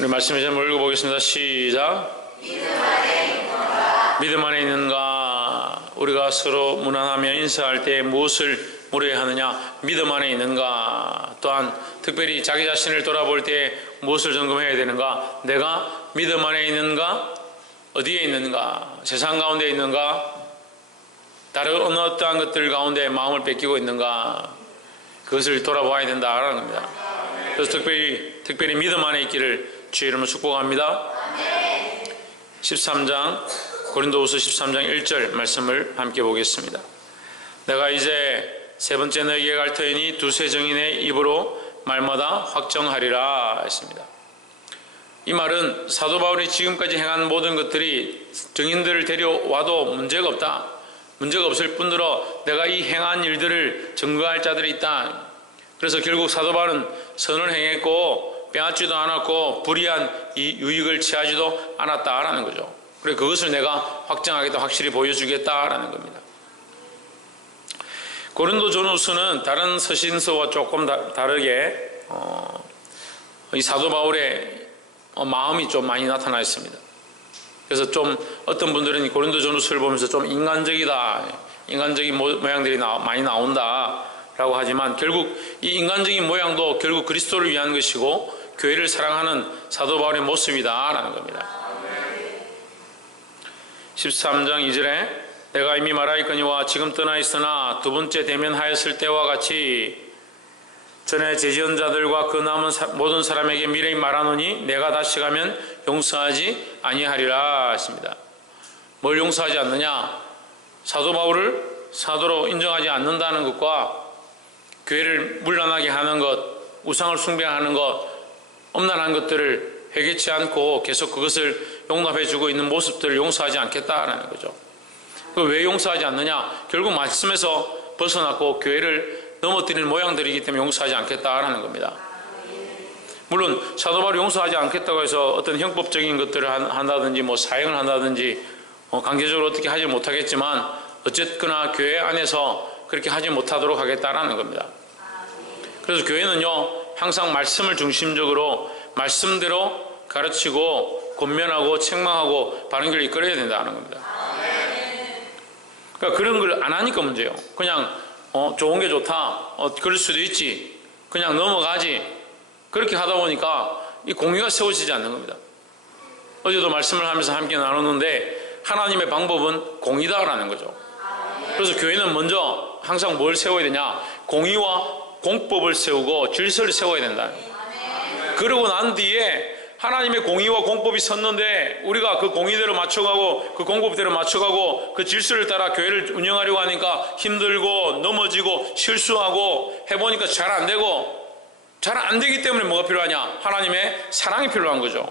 우리 말씀을 좀 읽어보겠습니다. 시작. 믿음 안에 있는가? 우리가 서로 무난하며 인사할 때 무엇을 물어야 하느냐? 믿음 안에 있는가? 또한 특별히 자기 자신을 돌아볼 때 무엇을 점검해야 되는가? 내가 믿음 안에 있는가? 어디에 있는가? 세상 가운데 있는가? 다른 어느 어떠한 것들 가운데 마음을 뺏기고 있는가? 그것을 돌아봐야 된다라는 겁니다. 그래서 특별히 믿음 안에 있기를 주의 이름으로 축복합니다. 13장 고린도후서 13장 1절 말씀을 함께 보겠습니다. 내가 이제 세 번째 너에게 갈 터이니 두세 정인의 입으로 말마다 확정하리라 했습니다. 이 말은 사도 바울이 지금까지 행한 모든 것들이 정인들을 데려와도 문제가 없다. 문제가 없을 뿐더러 내가 이 행한 일들을 증거할 자들이 있다. 그래서 결국 사도 바울은 선을 행했고 빼앗지도 않았고 불의한 이 유익을 취하지도 않았다라는 거죠. 그래 그것을 내가 확정하겠다, 확실히 보여주겠다라는 겁니다. 고린도전후서는 다른 서신서와 조금 다르게 이 사도 바울의 마음이 좀 많이 나타나 있습니다. 그래서 좀 어떤 분들은 고린도전후서를 보면서 좀 인간적이다, 인간적인 모양들이 많이 나온다라고 하지만 결국 이 인간적인 모양도 결국 그리스도를 위한 것이고 교회를 사랑하는 사도 바울의 모습이다라는 겁니다. 13장 2절에 내가 이미 말하였거니와 지금 떠나 있으나 두 번째 대면하였을 때와 같이 전에 제지은 자들과 그 남은 모든 사람에게 미래에 말하노니 내가 다시 가면 용서하지 아니하리라 했습니다. 뭘 용서하지 않느냐? 사도 바울을 사도로 인정하지 않는다는 것과 교회를 물러나게 하는 것, 우상을 숭배하는 것, 엄난한 것들을 회개치 않고 계속 그것을 용납해주고 있는 모습들을 용서하지 않겠다라는 거죠. 왜 용서하지 않느냐? 결국 말씀에서 벗어났고 교회를 넘어뜨리는 모양들이기 때문에 용서하지 않겠다라는 겁니다. 물론 사도 바울이 용서하지 않겠다고 해서 어떤 형법적인 것들을 한다든지 사형을 한다든지 강제적으로 어떻게 하지 못하겠지만 어쨌거나 교회 안에서 그렇게 하지 못하도록 하겠다라는 겁니다. 그래서 교회는요 항상 말씀을 중심적으로 말씀대로 가르치고 권면하고 책망하고 바른 길을 이끌어야 된다는 겁니다. 그러니까 그런 걸 안 하니까 문제예요. 그냥 좋은 게 좋다, 그럴 수도 있지, 그냥 넘어가지, 그렇게 하다 보니까 이 공의가 세워지지 않는 겁니다. 어제도 말씀을 하면서 함께 나눴는데 하나님의 방법은 공의다라는 거죠. 그래서 교회는 먼저 항상 뭘 세워야 되냐? 공의와 공법을 세우고 질서를 세워야 된다. 그러고 난 뒤에 하나님의 공의와 공법이 섰는데 우리가 그 공의대로 맞춰가고 그 공법대로 맞춰가고 그 질서를 따라 교회를 운영하려고 하니까 힘들고 넘어지고 실수하고 해보니까 잘 안 되고, 잘 안 되기 때문에 뭐가 필요하냐? 하나님의 사랑이 필요한 거죠.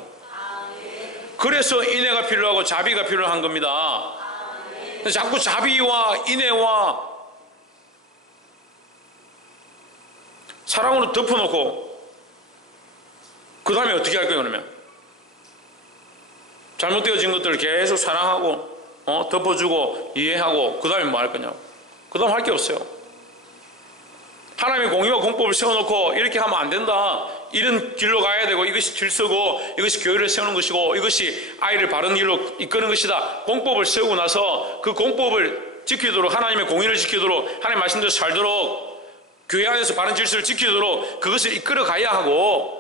그래서 인애가 필요하고 자비가 필요한 겁니다. 자꾸 자비와 인애와 사랑으로 덮어놓고 그 다음에 어떻게 할 거예요? 그러면 잘못되어진 것들을 계속 사랑하고 덮어주고 이해하고 그 다음에 뭐 할 거냐고. 그 다음 할 게 없어요. 하나님의 공의와 공법을 세워놓고 이렇게 하면 안 된다, 이런 길로 가야 되고 이것이 질서고 이것이 교회를 세우는 것이고 이것이 아이를 바른 길로 이끄는 것이다. 공법을 세우고 나서 그 공법을 지키도록, 하나님의 공의를 지키도록, 하나님의 말씀대로 살도록, 교회 안에서 바른 질서를 지키도록 그것을 이끌어 가야 하고,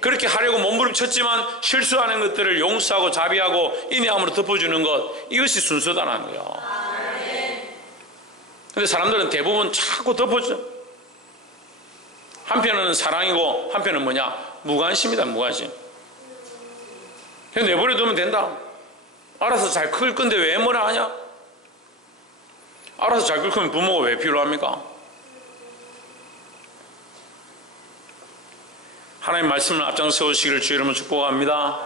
그렇게 하려고 몸부림쳤지만 실수하는 것들을 용서하고 자비하고 인내함으로 덮어주는 것, 이것이 순서다라는 거예요. 근데 사람들은 대부분 자꾸 덮어줘. 한편은 사랑이고 한편은 뭐냐? 무관심이다, 무관심. 그냥 내버려 두면 된다. 알아서 잘 클 건데 왜 뭐라 하냐? 알아서 잘 클 거면 부모가 왜 필요합니까? 하나님 말씀을 앞장 세우시기를 주의 이름으로 축복합니다.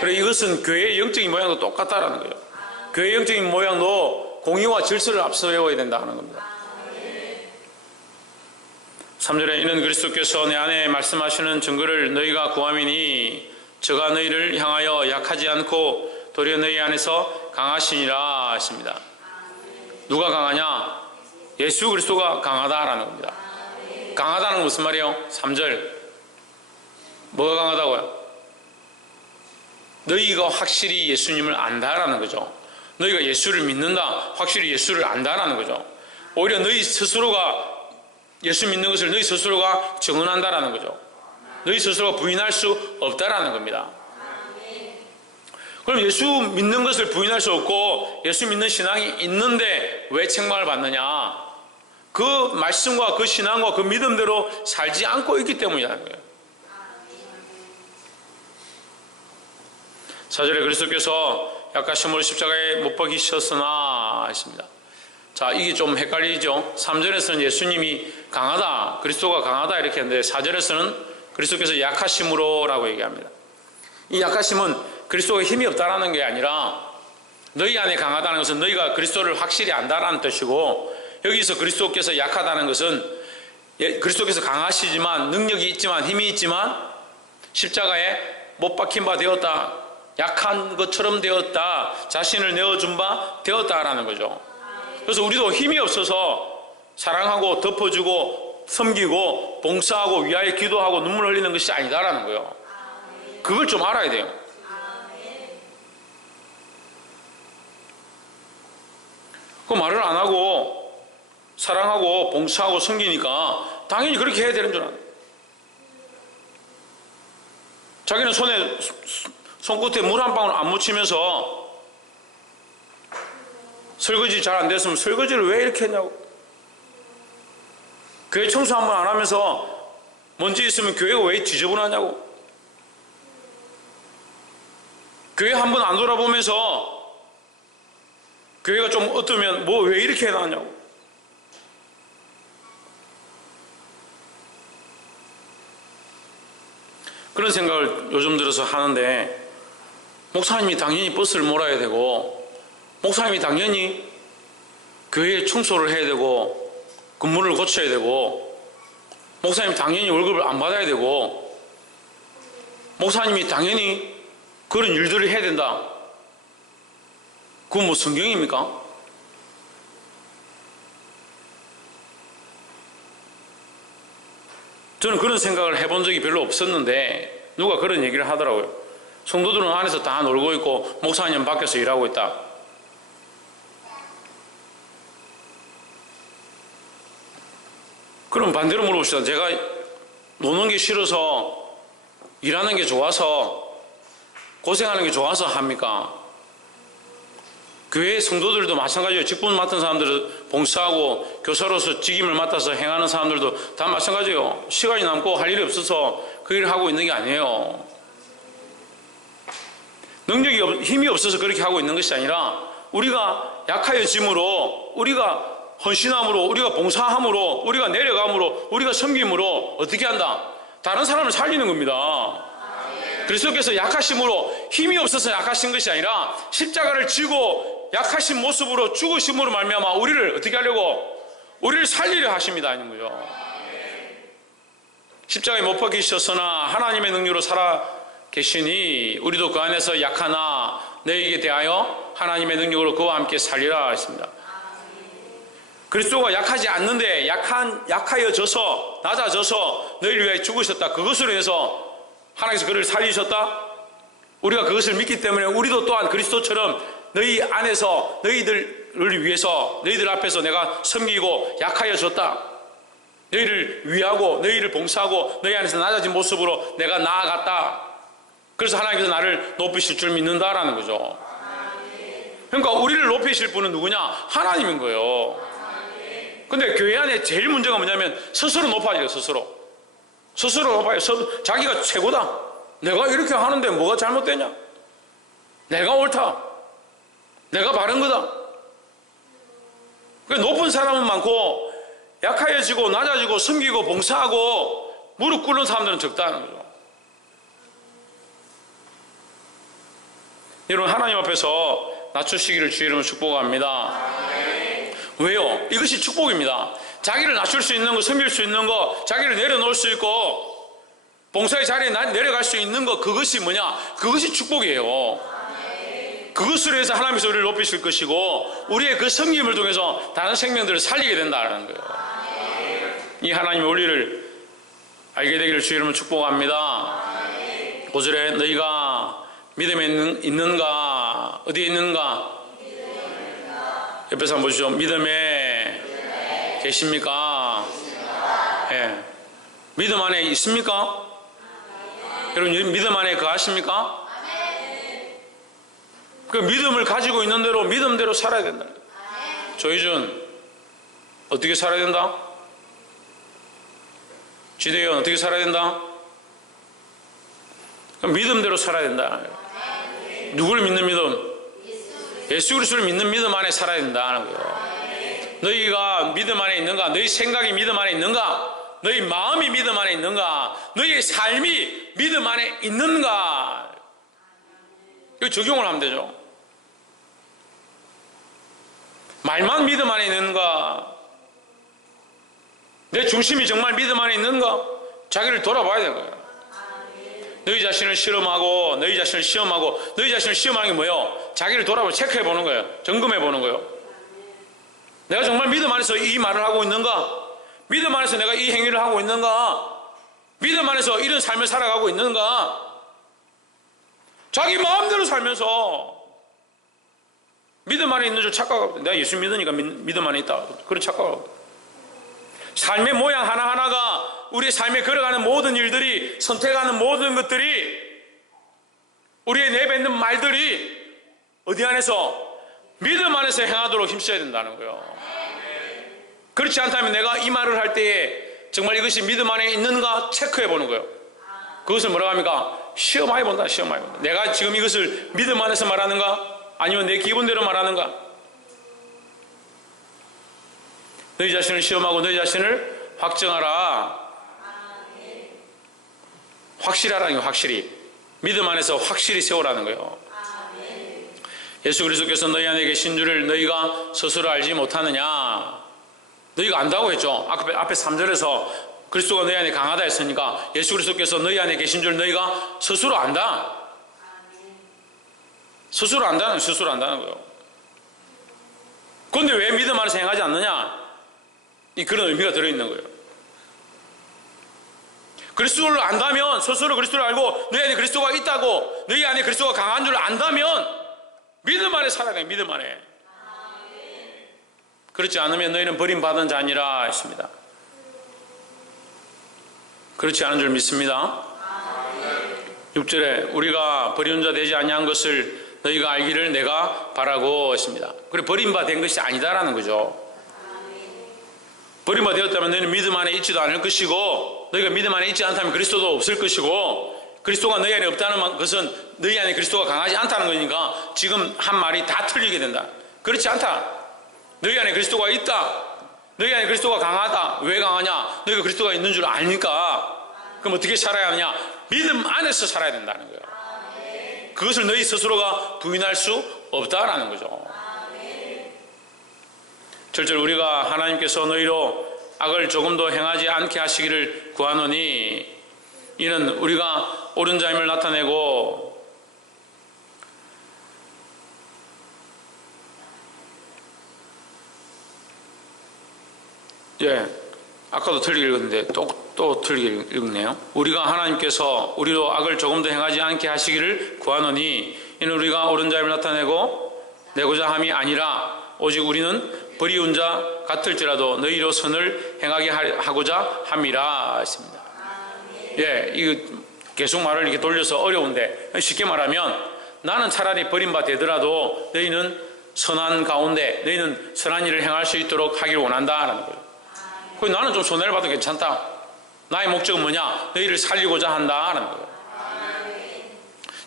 그래 이것은 교회의 영적인 모양도 똑같다라는 거예요. 교회의 영적인 모양도 공의와 질서를 앞서 외워야 된다는 겁니다. 3절에 이는 그리스도께서 내 안에 말씀하시는 증거를 너희가 구함이니 저가 너희를 향하여 약하지 않고 도리어 너희 안에서 강하시니라 했습니다. 누가 강하냐? 예수 그리스도가 강하다라는 겁니다. 강하다는 건 무슨 말이에요? 3절 뭐가 강하다고요? 너희가 확실히 예수님을 안다라는 거죠. 너희가 예수를 믿는다, 확실히 예수를 안다라는 거죠. 오히려 너희 스스로가 예수 믿는 것을 너희 스스로가 증언한다라는 거죠. 너희 스스로가 부인할 수 없다라는 겁니다. 그럼 예수 믿는 것을 부인할 수 없고 예수 믿는 신앙이 있는데 왜 책망을 받느냐? 그 말씀과 그 신앙과 그 믿음대로 살지 않고 있기 때문이라는 거예요. 4절에 그리스도께서 약하심으로 십자가에 못 박히셨으나 했습니다. 자, 이게 좀 헷갈리죠. 3절에서는 예수님이 강하다, 그리스도가 강하다 이렇게 했는데 4절에서는 그리스도께서 약하심으로 라고 얘기합니다. 이 약하심은 그리스도가 힘이 없다라는 게 아니라 너희 안에 강하다는 것은 너희가 그리스도를 확실히 안다라는 뜻이고, 여기서 그리스도께서 약하다는 것은 그리스도께서 강하시지만 능력이 있지만 힘이 있지만 십자가에 못 박힌 바 되었다, 약한 것처럼 되었다, 자신을 내어준 바 되었다라는 거죠. 그래서 우리도 힘이 없어서 사랑하고 덮어주고 섬기고 봉사하고 위하여 기도하고 눈물 흘리는 것이 아니다라는 거예요. 그걸 좀 알아야 돼요. 그 말을 안 하고 사랑하고 봉사하고 섬기니까 당연히 그렇게 해야 되는 줄 알아요. 자기는 손끝에 물 한 방울 안 묻히면서 설거지 잘 안 됐으면 설거지를 왜 이렇게 했냐고. 교회 청소 한 번 안 하면서 먼지 있으면 교회가 왜 지저분하냐고. 교회 한 번 안 돌아보면서 교회가 좀 어떠면 뭐 왜 이렇게 해놨냐고. 그런 생각을 요즘 들어서 하는데, 목사님이 당연히 버스를 몰아야 되고, 목사님이 당연히 교회에 청소를 해야 되고, 건물을 고쳐야 되고, 목사님이 당연히 월급을 안 받아야 되고, 목사님이 당연히 그런 일들을 해야 된다. 그건 뭐 성경입니까? 저는 그런 생각을 해본 적이 별로 없었는데 누가 그런 얘기를 하더라고요. 성도들은 안에서 다 놀고 있고 목사님은 밖에서 일하고 있다. 그럼 반대로 물어봅시다. 제가 노는 게 싫어서 일하는 게 좋아서 고생하는 게 좋아서 합니까? 교회 성도들도 마찬가지예요. 직분 맡은 사람들은 봉사하고 교사로서 직임을 맡아서 행하는 사람들도 다 마찬가지예요. 시간이 남고 할 일이 없어서 그 일을 하고 있는 게 아니에요. 힘이 없어서 그렇게 하고 있는 것이 아니라 우리가 약하여짐으로, 우리가 헌신함으로, 우리가 봉사함으로, 우리가 내려감으로, 우리가 섬김으로 어떻게 한다? 다른 사람을 살리는 겁니다. 그리스도께서 약하심으로, 힘이 없어서 약하신 것이 아니라 십자가를 지고 약하신 모습으로 죽으심으로 말미암아 우리를 어떻게 하려고? 우리를 살리려 하십니다 하는 거죠. 십자가에 못 박히셨으나 하나님의 능력으로 살아 계시니 우리도 그 안에서 약하나 너희에게 대하여 하나님의 능력으로 그와 함께 살리라 했습니다. 그리스도가 약하지 않는데 약하여져서 낮아져서 너희를 위해 죽으셨다. 그것으로 인해서 하나님께서 그를 살리셨다. 우리가 그것을 믿기 때문에 우리도 또한 그리스도처럼 너희 안에서 너희들을 위해서 너희들 앞에서 내가 섬기고 약하여졌다. 너희를 위하고 너희를 봉사하고 너희 안에서 낮아진 모습으로 내가 나아갔다. 그래서 하나님께서 나를 높이실 줄 믿는다라는 거죠. 그러니까 우리를 높이실 분은 누구냐? 하나님인 거예요. 근데 교회 안에 제일 문제가 뭐냐면 스스로 높아져요. 스스로 높아요. 자기가 최고다. 내가 이렇게 하는데 뭐가 잘못되냐? 내가 옳다. 내가 바른 거다. 높은 사람은 많고 약하여지고 낮아지고 섬기고 봉사하고 무릎 꿇는 사람들은 적다는 거죠. 여러분, 하나님 앞에서 낮추시기를 주의 이름으로 축복합니다. 왜요? 이것이 축복입니다. 자기를 낮출 수 있는 거, 섬길 수 있는 거, 자기를 내려놓을 수 있고 봉사의 자리에 내려갈 수 있는 거, 그것이 뭐냐? 그것이 축복이에요. 그것으로 해서 하나님께서 우리를 높이실 것이고 우리의 그 섬김을 통해서 다른 생명들을 살리게 된다는 거예요. 이 하나님의 원리를 알게 되기를 주의 이름으로 축복합니다. 5절에 너희가 믿음에 있는가? 어디에 있는가? 옆에서 한번 보시죠. 믿음에 계십니까? 예. 믿음 안에 있습니까? 여러분, 믿음 안에 거하십니까? 그 믿음을 가지고 있는 대로 믿음대로 살아야 된다. 조희준, 어떻게 살아야 된다? 지대현, 어떻게 살아야 된다? 믿음대로 살아야 된다. 누구를 믿는 믿음? 예수 그리스도를 믿는 믿음 안에 살아야 된다는 거예요. 너희가 믿음 안에 있는가? 너희 생각이 믿음 안에 있는가? 너희 마음이 믿음 안에 있는가? 너희의 삶이 믿음 안에 있는가? 이거 적용을 하면 되죠. 말만 믿음 안에 있는가? 내 중심이 정말 믿음 안에 있는가? 자기를 돌아봐야 되는 거예요. 너희 자신을 실험하고, 너희 자신을 시험하고, 너희 자신을 시험하는 게 뭐예요? 자기를 돌아보고 체크해 보는 거예요. 점검해 보는 거예요. 내가 정말 믿음 안에서 이 말을 하고 있는가? 믿음 안에서 내가 이 행위를 하고 있는가? 믿음 안에서 이런 삶을 살아가고 있는가? 자기 마음대로 살면서 믿음 안에 있는 줄 착각하고, 내가 예수 믿으니까 믿음 안에 있다, 그런 착각하고, 삶의 모양 하나하나가, 우리의 삶에 걸어가는 모든 일들이, 선택하는 모든 것들이, 우리의 내뱉는 말들이 어디 안에서? 믿음 안에서 행하도록 힘써야 된다는 거예요. 그렇지 않다면 내가 이 말을 할 때에 정말 이것이 믿음 안에 있는가 체크해 보는 거예요. 그것을 뭐라고 합니까? 시험해 본다. 시험해 본다. 내가 지금 이것을 믿음 안에서 말하는가? 아니면 내 기분대로 말하는가? 너희 자신을 시험하고 너희 자신을 확정하라. 확실하라는 거예요. 확실히. 믿음 안에서 확실히 세우라는 거예요. 예수 그리스도께서 너희 안에 계신 줄을 너희가 스스로 알지 못하느냐? 너희가 안다고 했죠. 앞에 3절에서 그리스도가 너희 안에 강하다 했으니까 예수 그리스도께서 너희 안에 계신 줄 너희가 스스로 안다. 스스로 안다는 거예요. 그런데 왜 믿음 안에서 행하지 않느냐? 그런 의미가 들어있는 거예요. 그리스도를 안다면, 스스로 그리스도를 알고 너희 안에 그리스도가 있다고, 너희 안에 그리스도가 강한 줄 안다면 믿음 안에 살아야 돼요. 믿음 안에. 그렇지 않으면 너희는 버림받은 자니라 했습니다. 그렇지 않은 줄 믿습니다. 6절에 우리가 버린 자 되지 아니한 것을 너희가 알기를 내가 바라고 했습니다. 그리고 버림받은 것이 아니다라는 거죠. 버림받아 되었다면 너희는 믿음 안에 있지도 않을 것이고, 너희가 믿음 안에 있지 않다면 그리스도도 없을 것이고, 그리스도가 너희 안에 없다는 것은 너희 안에 그리스도가 강하지 않다는 거니까 지금 한 말이 다 틀리게 된다. 그렇지 않다. 너희 안에 그리스도가 있다. 너희 안에 그리스도가 강하다. 왜 강하냐? 너희가 그리스도가 있는 줄 아니까. 그럼 어떻게 살아야 하느냐? 믿음 안에서 살아야 된다는 거예요. 그것을 너희 스스로가 부인할 수 없다라는 거죠. 7절 우리가 하나님께서 너희로 악을 조금도 행하지 않게 하시기를 구하노니, 이는 우리가 옳은 자임을 나타내고 아까도 틀리게 읽었는데 또 틀리게 읽네요. 우리가 하나님께서 우리로 악을 조금도 행하지 않게 하시기를 구하노니, 이는 우리가 옳은 자임을 나타내고 내고자 함이 아니라 오직 우리는 버리운 자 같을지라도 너희로 선을 행하게 하고자 함이라 했습니다. 이거 계속 말을 이렇게 돌려서 어려운데, 쉽게 말하면 나는 차라리 버림받아 되더라도 너희는 선한 가운데, 너희는 선한 일을 행할 수 있도록 하기를 원한다라는 거예요. 나는 좀 손해를 봐도 괜찮다. 나의 목적은 뭐냐? 너희를 살리고자 한다라는 거예요.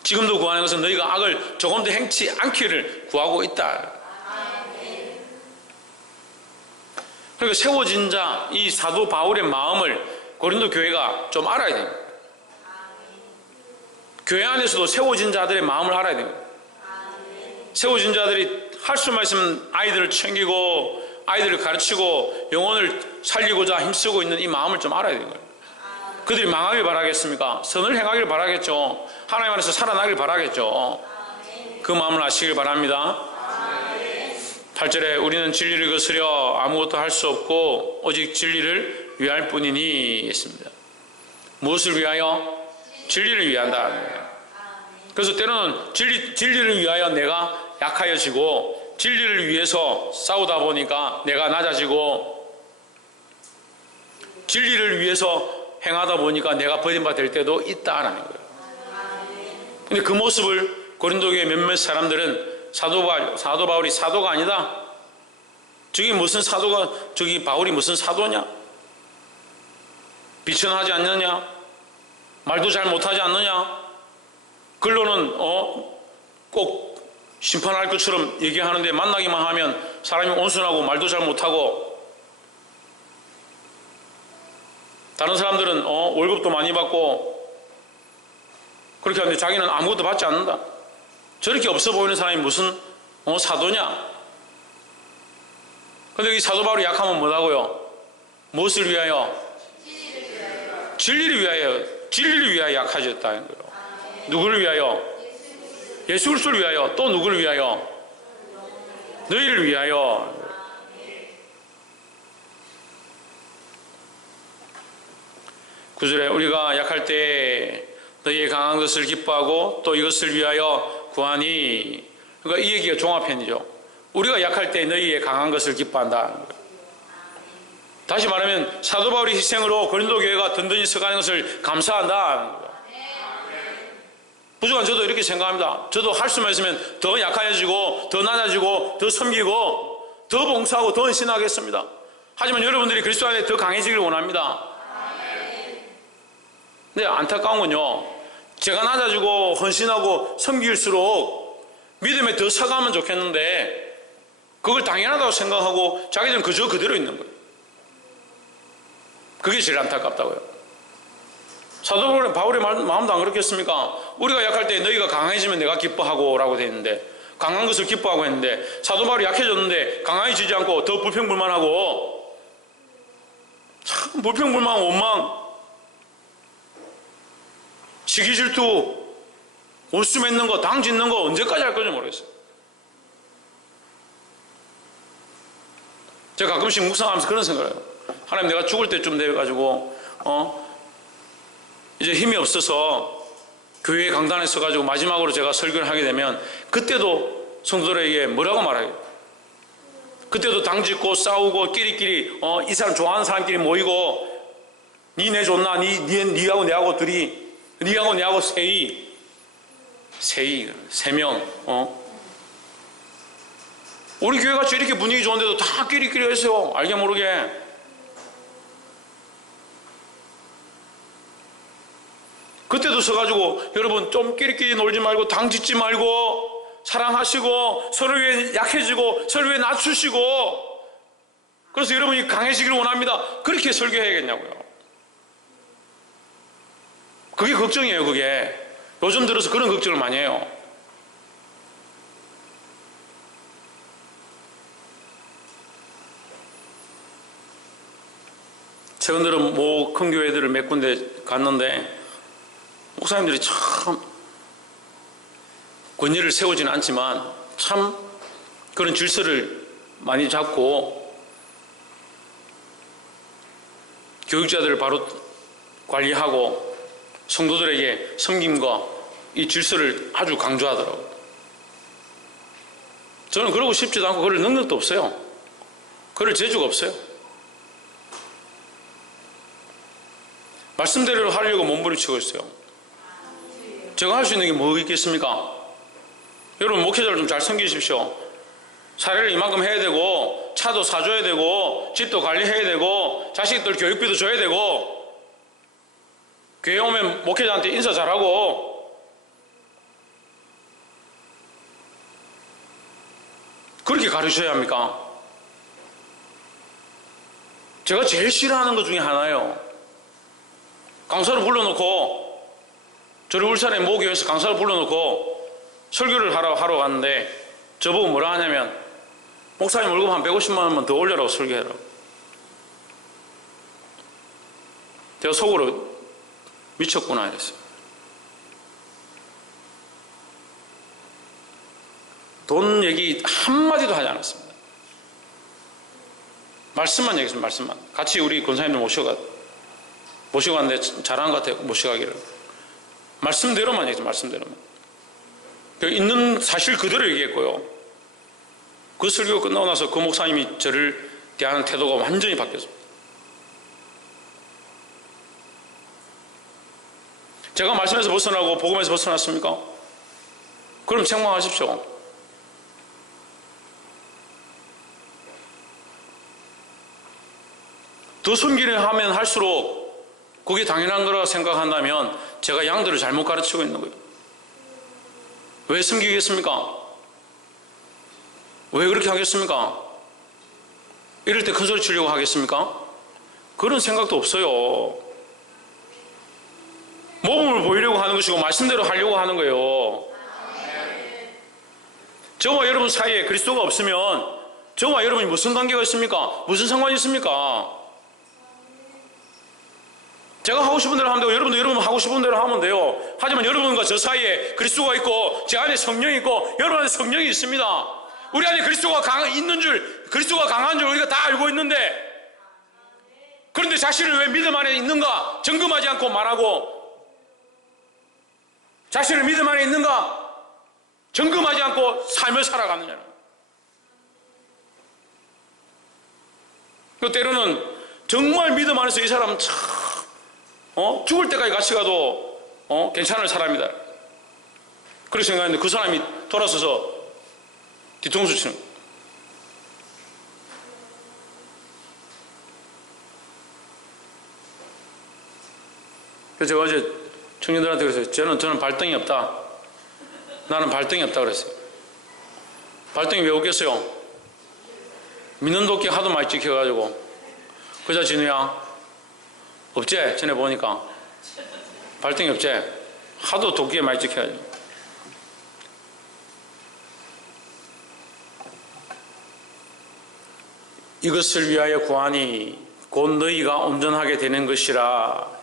지금도 구하는 것은 너희가 악을 조금도 행치 않기를 구하고 있다. 그러니까 세워진 자, 이 사도 바울의 마음을 고린도 교회가 좀 알아야 됩니다. 교회 안에서도 세워진 자들의 마음을 알아야 됩니다. 세워진 자들이 할 수만 있으면 아이들을 챙기고 아이들을 가르치고 영혼을 살리고자 힘쓰고 있는 이 마음을 좀 알아야 되는 거예요. 그들이 망하길 바라겠습니까? 선을 행하길 바라겠죠. 하나님 안에서 살아나길 바라겠죠. 그 마음을 아시길 바랍니다. 8절에 우리는 진리를 거스려 아무것도 할 수 없고 오직 진리를 위할 뿐이니 했습니다. 무엇을 위하여? 진리를 위한다. 그래서 때로는 진리를 위하여 내가 약하여지고 진리를 위해서 싸우다 보니까 내가 낮아지고 진리를 위해서 행하다 보니까 내가 버림받을 때도 있다라는 거예요. 근데 그 모습을 고린도교의 몇몇 사람들은 사도 바울이 사도가 아니다. 저기 무슨 사도가, 저기 바울이 무슨 사도냐? 비천하지 않느냐? 말도 잘 못하지 않느냐? 글로는 꼭 심판할 것처럼 얘기하는데 만나기만 하면 사람이 온순하고 말도 잘 못하고, 다른 사람들은 월급도 많이 받고 그렇게 하는데 자기는 아무것도 받지 않는다. 저렇게 없어 보이는 사람이 무슨 사도냐? 근데 이 사도 바울이 약하면 뭐라고요? 무엇을 위하여? 진리를 위하여. 진리를 위하여 약하셨다는 거예요. 누구를 위하여? 예수 그리스도를 위하여. 또 누구를 위하여? 너희를 위하여. 구절에 우리가 약할 때 너희의 강한 것을 기뻐하고 또 이것을 위하여 구하니. 그러니까 이 얘기가 종합편이죠. 우리가 약할 때 너희의 강한 것을 기뻐한다. 다시 말하면 사도 바울의 희생으로 고린도 교회가 든든히 서가는 것을 감사한다. 부족한 저도 이렇게 생각합니다. 저도 할 수만 있으면 더 약해지고 더 낮아지고 더 섬기고 더 봉사하고 더 헌신하겠습니다. 하지만 여러분들이 그리스도 안에 더 강해지기를 원합니다. 근데 안타까운 건요, 제가 낮아지고 헌신하고 섬길수록 믿음에 더 서가면 좋겠는데 그걸 당연하다고 생각하고 자기들은 그저 그대로 있는 거예요. 그게 제일 안타깝다고요. 사도 바울의 마음도 안 그렇겠습니까? 우리가 약할 때 너희가 강해지면 내가 기뻐하고 라고 되어 있는데, 강한 것을 기뻐하고 했는데 사도 바울이 약해졌는데 강해지지 않고 더 불평불만하고, 참 불평불만, 원망, 시기질투, 온수 맺는 거, 당 짓는 거 언제까지 할 건지 모르겠어요. 제가 가끔씩 묵상하면서 그런 생각을 해요. 하나님, 내가 죽을 때쯤 돼가지고 이제 힘이 없어서 교회 강단에 서가지고 마지막으로 제가 설교를 하게 되면 그때도 성도들에게 뭐라고 말하겠어요? 그때도 당짓고 싸우고 끼리끼리 이 사람 좋아하는 사람끼리 모이고, 니네 좋나? 니하고 내하고 둘이, 니하고 내하고 세 명 우리 교회같이 이렇게 분위기 좋은데도 다 끼리끼리 했어요. 알게 모르게. 그때도 서가지고 여러분 좀 끼리끼리 놀지 말고 당짓지 말고 사랑하시고 서로 위해 약해지고 서로 위해 낮추시고, 그래서 여러분이 강해지기를 원합니다. 그렇게 설교해야겠냐고요. 그게 걱정이에요. 그게 요즘 들어서 그런 걱정을 많이 해요. 최근 들어 뭐 큰 교회들을 몇 군데 갔는데 목사님들이 참 권위를 세우지는 않지만 참 그런 질서를 많이 잡고 교육자들을 바로 관리하고 성도들에게 섬김과 이 질서를 아주 강조하더라고요. 저는 그러고 싶지도 않고 그럴 능력도 없어요. 그럴 재주가 없어요. 말씀대로 하려고 몸부림치고 있어요. 제가 할 수 있는 게 뭐 있겠습니까? 여러분, 목회자를 좀 잘 섬기십시오. 사례를 이만큼 해야 되고, 차도 사줘야 되고, 집도 관리해야 되고, 자식들 교육비도 줘야 되고, 교회 오면 목회자한테 인사 잘하고, 그렇게 가르쳐야 합니까? 제가 제일 싫어하는 것 중에 하나예요. 강사를 불러놓고, 저를 울산에 모교에서 강사를 불러놓고 설교를 하러 갔는데 저보고 뭐라 하냐면, 목사님 월급 한 150만 원만 더 올려라고 설교해라고. 제가 속으로 미쳤구나 이랬어요. 돈 얘기 한마디도 하지 않았습니다. 말씀만 얘기했습니다. 말씀만. 같이 우리 권사님들 모시고 갔는데 잘하는 것 같아요. 모시고 가기를. 말씀대로만 얘기했어요. 말씀대로만. 있는 사실 그대로 얘기했고요. 그 설교가 끝나고 나서 그 목사님이 저를 대하는 태도가 완전히 바뀌었습니다. 제가 말씀에서 벗어나고 복음에서 벗어났습니까? 그럼 책망하십시오. 더 섬기려 하면 할수록 그게 당연한 거라고 생각한다면 제가 양들을 잘못 가르치고 있는 거예요. 왜 섬기겠습니까? 왜 그렇게 하겠습니까? 이럴 때 큰 소리 치려고 하겠습니까? 그런 생각도 없어요. 모범을 보이려고 하는 것이고 말씀대로 하려고 하는 거예요. 저와 여러분 사이에 그리스도가 없으면 저와 여러분이 무슨 관계가 있습니까? 무슨 상관이 있습니까? 제가 하고 싶은 대로 하면 되고 여러분도 여러분 하고 싶은 대로 하면 돼요. 하지만 여러분과 저 사이에 그리스도가 있고 제 안에 성령이 있고 여러분 안에 성령이 있습니다. 우리 안에 그리스도가 있는 줄, 그리스도가 강한 줄 우리가 다 알고 있는데, 그런데 자신을 왜 믿음 안에 있는가 점검하지 않고 말하고, 자신을 믿음 안에 있는가 점검하지 않고 삶을 살아가느냐. 때로는 정말 믿음 안에서 이 사람은 참 죽을 때까지 같이 가도 괜찮을 사람이다 그렇게 생각했는데 그 사람이 돌아서서 뒤통수 치는 거예요. 그래서 제가 어제 청년들한테 그랬어요. 저는 발등이 없다. 나는 발등이 없다 그랬어요. 발등이 왜 없겠어요? 믿는 도끼 하도 많이 찍혀가지고. 그자 진우야 없지? 전에 보니까 발등이 없지? 하도 도끼에 많이 찍혀가지고. 이것을 위하여 구하니 곧 너희가 온전하게 되는 것이라.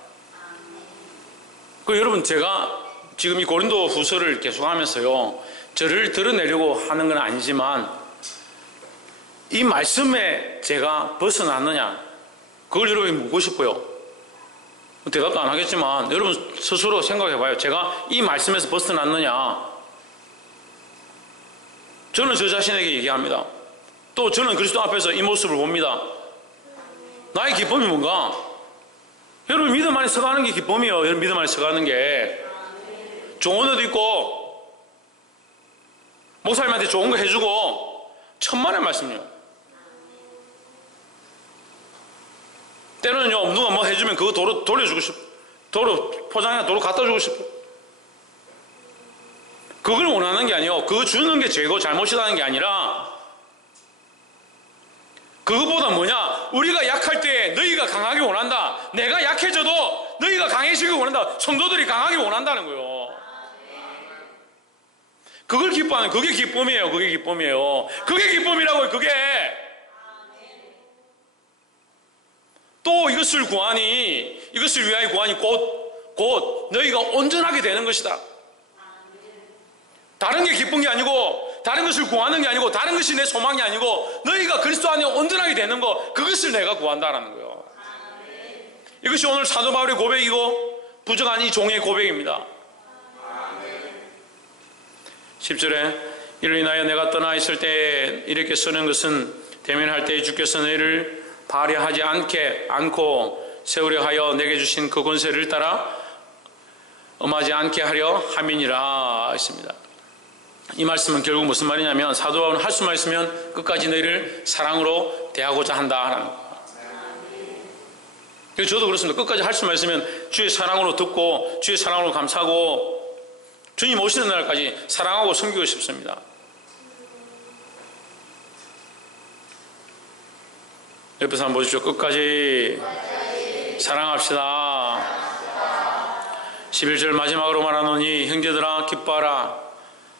여러분, 제가 지금 이 고린도 후서를 계속하면서요, 저를 드러내려고 하는 건 아니지만 이 말씀에 제가 벗어났느냐, 그걸 여러분이 묻고 싶어요. 대답도 안 하겠지만 여러분 스스로 생각해 봐요. 제가 이 말씀에서 벗어났느냐. 저는 저 자신에게 얘기합니다. 또 저는 그리스도 앞에서 이 모습을 봅니다. 나의 기쁨이 뭔가? 여러분, 믿음 안에 서가는 게 기쁨이에요. 여러분, 믿음 안에 서가는 게 좋은 옷도 있고 목사님한테 좋은 거 해주고 천만의 말씀이에요. 때로는요, 누가 뭐 해주면 그거 도로 돌려주고 싶어. 도로 포장해 도로 갖다 주고 싶어. 그걸 원하는 게 아니에요. 그거 주는 게 죄고 잘못이라는 게 아니라, 그것보다 뭐냐, 우리가 약할 때 너희가 강하게 원한다. 내가 약해져도 너희가 강해지길 원한다. 성도들이 강하게 원한다는 거예요. 그걸 기뻐하는, 그게 기쁨이에요. 그게 기쁨이에요. 그게 기쁨이라고요. 그게. 또 이것을 구하니, 이것을 위하여 구하니 곧 너희가 온전하게 되는 것이다. 다른 게 기쁜 게 아니고, 다른 것을 구하는 게 아니고, 다른 것이 내 소망이 아니고, 너희가 그리스도 안에 온전하게 되는 것, 그것을 내가 구한다라는 거예요. 이것이 오늘 사도 바울의 고백이고 부정한 이 종의 고백입니다. 10절에 이를 인하여 내가 떠나 있을 때 이렇게 쓰는 것은 대면할 때 주께서 너희를 발휘하지 않고 세우려 하여 내게 주신 그 권세를 따라 엄하지 않게 하려 함이니라 했습니다. 이 말씀은 결국 무슨 말이냐면, 사도 바울은 할 수만 있으면 끝까지 너희를 사랑으로 대하고자 한다라는 거예요. 저도 그렇습니다. 끝까지 할 수만 있으면 주의 사랑으로 듣고 주의 사랑으로 감사하고 주님 오시는 날까지 사랑하고 섬기고 싶습니다. 옆에서 한번 보십시오. 끝까지 사랑합시다. 11절 마지막으로 말하노니 형제들아 기뻐하라.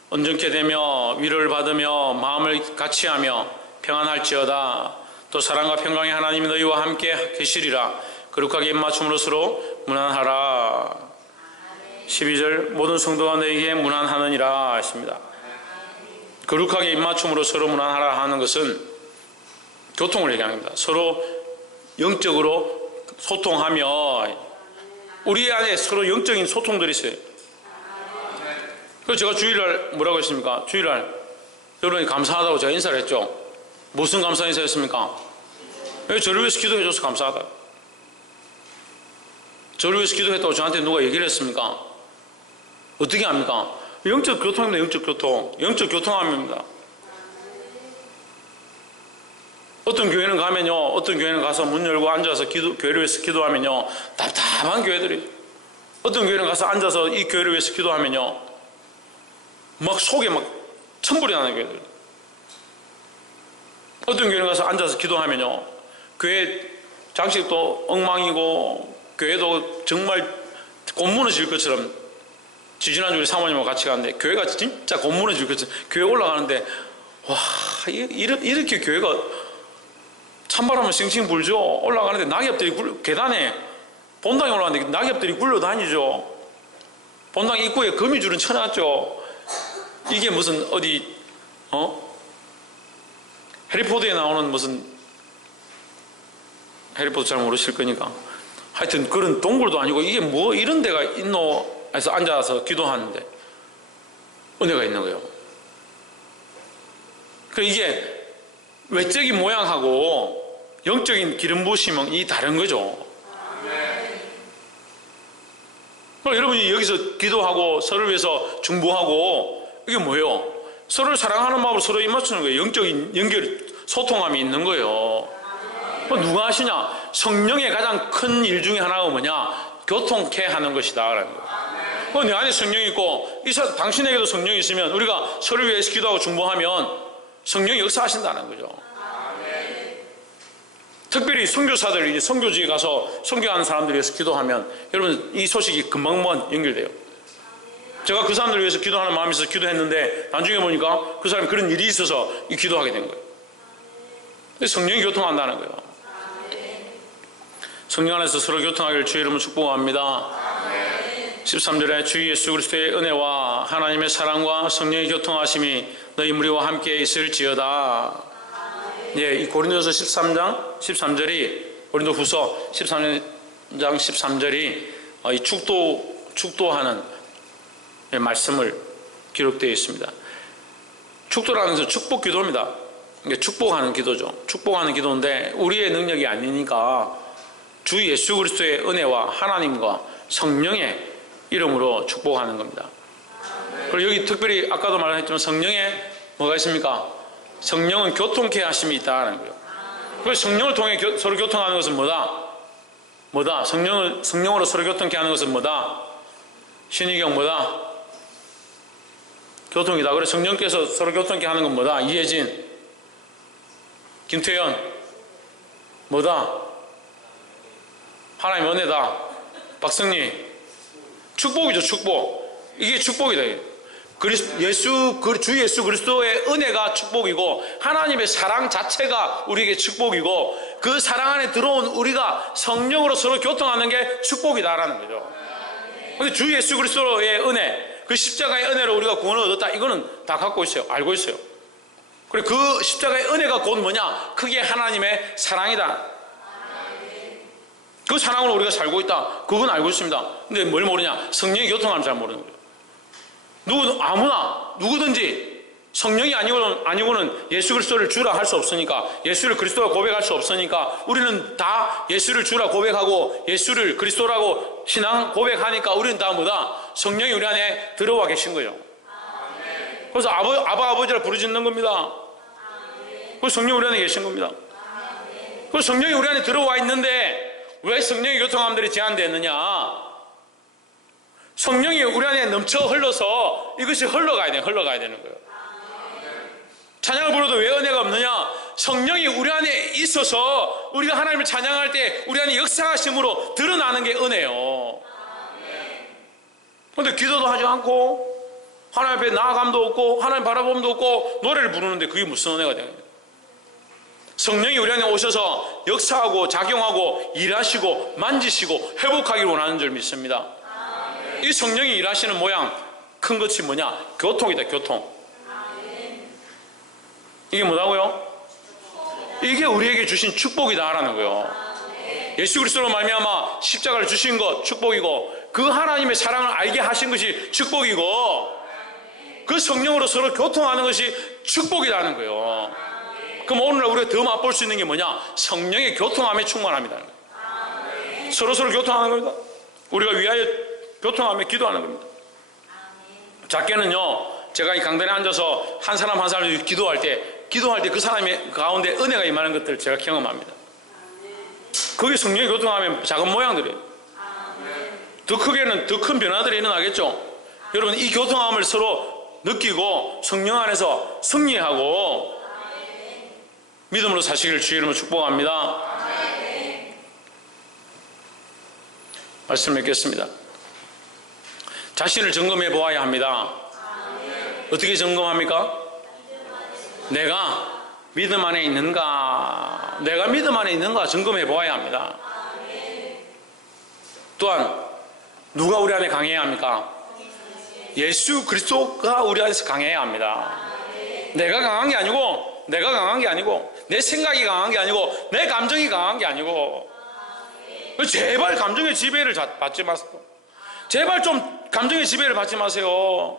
온전케 되며 위로를 받으며 마음을 같이하며 평안할지어다. 또 사랑과 평강의 하나님이 너희와 함께 계시리라. 거룩하게 입맞춤으로 서로 문안하라. 12절 모든 성도가 너희에게 문안하느니라 했습니다. 거룩하게 입맞춤으로 서로 문안하라 하는 것은 교통을 얘기합니다. 서로 영적으로 소통하며, 우리 안에 서로 영적인 소통들이 있어요. 그래서 제가 주일날 뭐라고 했습니까? 주일날 여러분이 감사하다고 제가 인사를 했죠. 무슨 감사 인사였습니까? 저를 위해서 기도해줘서 감사하다. 저를 위해서 기도했다고 저한테 누가 얘기를 했습니까? 어떻게 합니까? 영적 교통입니다. 영적 교통. 영적 교통함입니다. 어떤 교회는 가면요, 어떤 교회는 가서 문 열고 앉아서 교회를 위해서 기도하면요, 답답한 교회들이. 어떤 교회는 가서 앉아서 이 교회를 위해서 기도하면요, 막 속에 막 천불이 나는 교회들. 어떤 교회는 가서 앉아서 기도하면요, 교회 장식도 엉망이고 교회도 정말 곧 무너질 것처럼. 지지난주 우리 사모님하고 같이 갔는데 교회가 진짜 곧 무너질 것처럼 교회 올라가는데 와, 이렇게 교회가 찬바람은 싱싱 불죠. 올라가는데 낙엽들이 계단에 본당에 올라가는데 낙엽들이 굴러다니죠. 본당 입구에 거미줄은 쳐놨죠. 이게 무슨 어디 해리포터에 나오는 무슨, 해리포터 잘 모르실 거니까 하여튼 그런 동굴도 아니고 이게 뭐 이런 데가 있노 해서 앉아서 기도하는데 은혜가 있는 거예요. 이게 외적인 모양하고 영적인 기름 부으심은 이 다른 거죠. 여러분이 여기서 기도하고 서로를 위해서 중보하고 이게 뭐예요? 서로를 사랑하는 마음으로 서로 입맞추는 거예요. 영적인 연결, 소통함이 있는 거예요. 누가 하시냐? 성령의 가장 큰 일 중에 하나가 뭐냐? 교통케 하는 것이다 라는 거예요. 내 안에 성령이 있고 당신에게도 성령이 있으면 우리가 서로를 위해서 기도하고 중보하면 성령이 역사하신다는 거죠. 특별히 선교사들, 선교지에 가서 선교하는 사람들을 위해서 기도하면 여러분 이 소식이 금방금방 연결돼요. 제가 그 사람들을 위해서 기도하는 마음이 있어서 기도했는데 나중에 보니까 그 사람이 그런 일이 있어서 기도하게 된 거예요. 성령이 교통한다는 거예요. 성령 안에서 서로 교통하기를 주의 이름으로 축복합니다. 13절에 주 예수 그리스도의 은혜와 하나님의 사랑과 성령의 교통하심이 너희 무리와 함께 있을지어다. 예, 이 고린도서 13장 13절이 고린도후서 13장 13절이 이 축도하는 말씀을 기록되어 있습니다. 축도라는 것은 축복 기도입니다. 축복하는 기도죠. 축복하는 기도인데 우리의 능력이 아니니까 주 예수 그리스도의 은혜와 하나님과 성령의 이름으로 축복하는 겁니다. 그리고 여기 특별히 아까도 말했지만 성령에 뭐가 있습니까? 성령은 교통케 하심이 있다는 거예요. 그래서 성령을 통해 서로 교통하는 것은 뭐다? 성령으로 서로 교통케 하는 것은 뭐다? 신희경 뭐다? 교통이다. 그래서 성령께서 서로 교통케 하는 건 뭐다? 이혜진, 김태현 뭐다? 하나님 은혜다. 박성리 축복이죠. 축복. 이게 축복이다. 주 예수 그리스도의 은혜가 축복이고 하나님의 사랑 자체가 우리에게 축복이고 그 사랑 안에 들어온 우리가 성령으로 서로 교통하는 게 축복이다라는 거죠. 그런데 주 예수 그리스도의 은혜, 그 십자가의 은혜로 우리가 구원을 얻었다. 이거는 다 갖고 있어요. 알고 있어요. 그리고 그 십자가의 은혜가 곧 뭐냐? 그게 하나님의 사랑이다. 그 사랑으로 우리가 살고 있다. 그건 알고 있습니다. 근데 뭘 모르냐? 성령의 교통함을 잘 모르는 거예요. 누구든지 성령이 아니고는 예수 그리스도를 주라 할 수 없으니까, 예수를 그리스도라 고백할 수 없으니까 우리는 다 예수를 주라 고백하고 예수를 그리스도라고 신앙 고백하니까 우리는 다 뭐다? 성령이 우리 안에 들어와 계신 거예요. 그래서 아버지라 부르짖는 겁니다. 그래서 성령이 우리 안에 계신 겁니다. 그래서 성령이 우리 안에 들어와 있는데 왜 성령의 교통함들이 제한되느냐? 성령이 우리 안에 넘쳐 흘러서 이것이 흘러가야 되는 거예요. 찬양을 부르도 왜 은혜가 없느냐? 성령이 우리 안에 있어서 우리가 하나님을 찬양할 때 우리 안에 역사하심으로 드러나는 게 은혜예요. 그런데 기도도 하지 않고 하나님 앞에 나아감도 없고 하나님 바라봄도 없고 노래를 부르는데 그게 무슨 은혜가 되는 거예요? 성령이 우리 안에 오셔서 역사하고 작용하고 일하시고 만지시고 회복하기를 원하는 줄 믿습니다. 이 성령이 일하시는 모양 큰 것이 뭐냐? 교통이다. 교통. 이게 뭐라고요? 이게 우리에게 주신 축복이다라는 거예요. 예수 그리스도로 말미암아 십자가를 주신 것 축복이고 그 하나님의 사랑을 알게 하신 것이 축복이고 그 성령으로 서로 교통하는 것이 축복이라는 거예요. 그럼 오늘날 우리가 더 맛볼 수 있는 게 뭐냐? 성령의 교통함에 충만합니다. 서로 교통하는 겁니다. 우리가 위하여 교통하며 기도하는 겁니다. 작게는요, 제가 이 강단에 앉아서 한 사람 한 사람 기도할 때 그 사람의 가운데 은혜가 임하는 것들을 제가 경험합니다. 그게 성령의 교통함의 작은 모양들이에요. 더 크게는 더 큰 변화들이 일어나겠죠. 여러분, 이 교통함을 서로 느끼고 성령 안에서 승리하고 믿음으로 사시기를 주의 이름으로 축복합니다. 말씀 맺겠습니다. 자신을 점검해 보아야 합니다. 어떻게 점검합니까? 내가 믿음 안에 있는가? 내가 믿음 안에 있는가 점검해 보아야 합니다. 또한 누가 우리 안에 강해야 합니까? 예수 그리스도가 우리 안에서 강해야 합니다. 내가 강한 게 아니고 내 생각이 강한 게 아니고 내 감정이 강한 게 아니고, 제발 감정의 지배를 받지 마세요. 제발 좀 감정의 지배를 받지 마세요.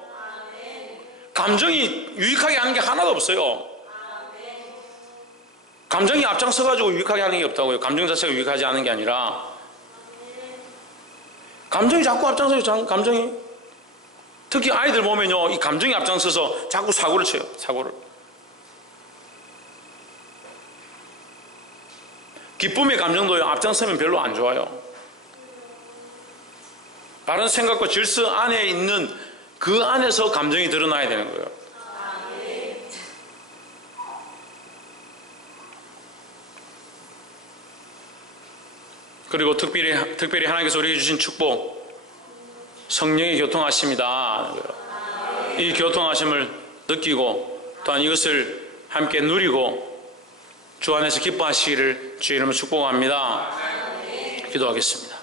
감정이 유익하게 하는 게 하나도 없어요. 감정이 앞장서가지고 유익하게 하는 게 없다고요. 감정 자체가 유익하지 않은 게 아니라 감정이 자꾸 앞장서요. 감정이. 특히 아이들 보면요, 이 감정이 앞장서서 자꾸 사고를 쳐요. 사고를. 기쁨의 감정도요, 앞장서면 별로 안 좋아요. 바른 생각과 질서 안에 있는 그 안에서 감정이 드러나야 되는 거예요. 그리고 특별히 하나님께서 우리에게 주신 축복, 성령의 교통하심이다. 이 교통하심을 느끼고 또한 이것을 함께 누리고 주 안에서 기뻐하시기를 주의 이름으로 축복합니다. 기도하겠습니다.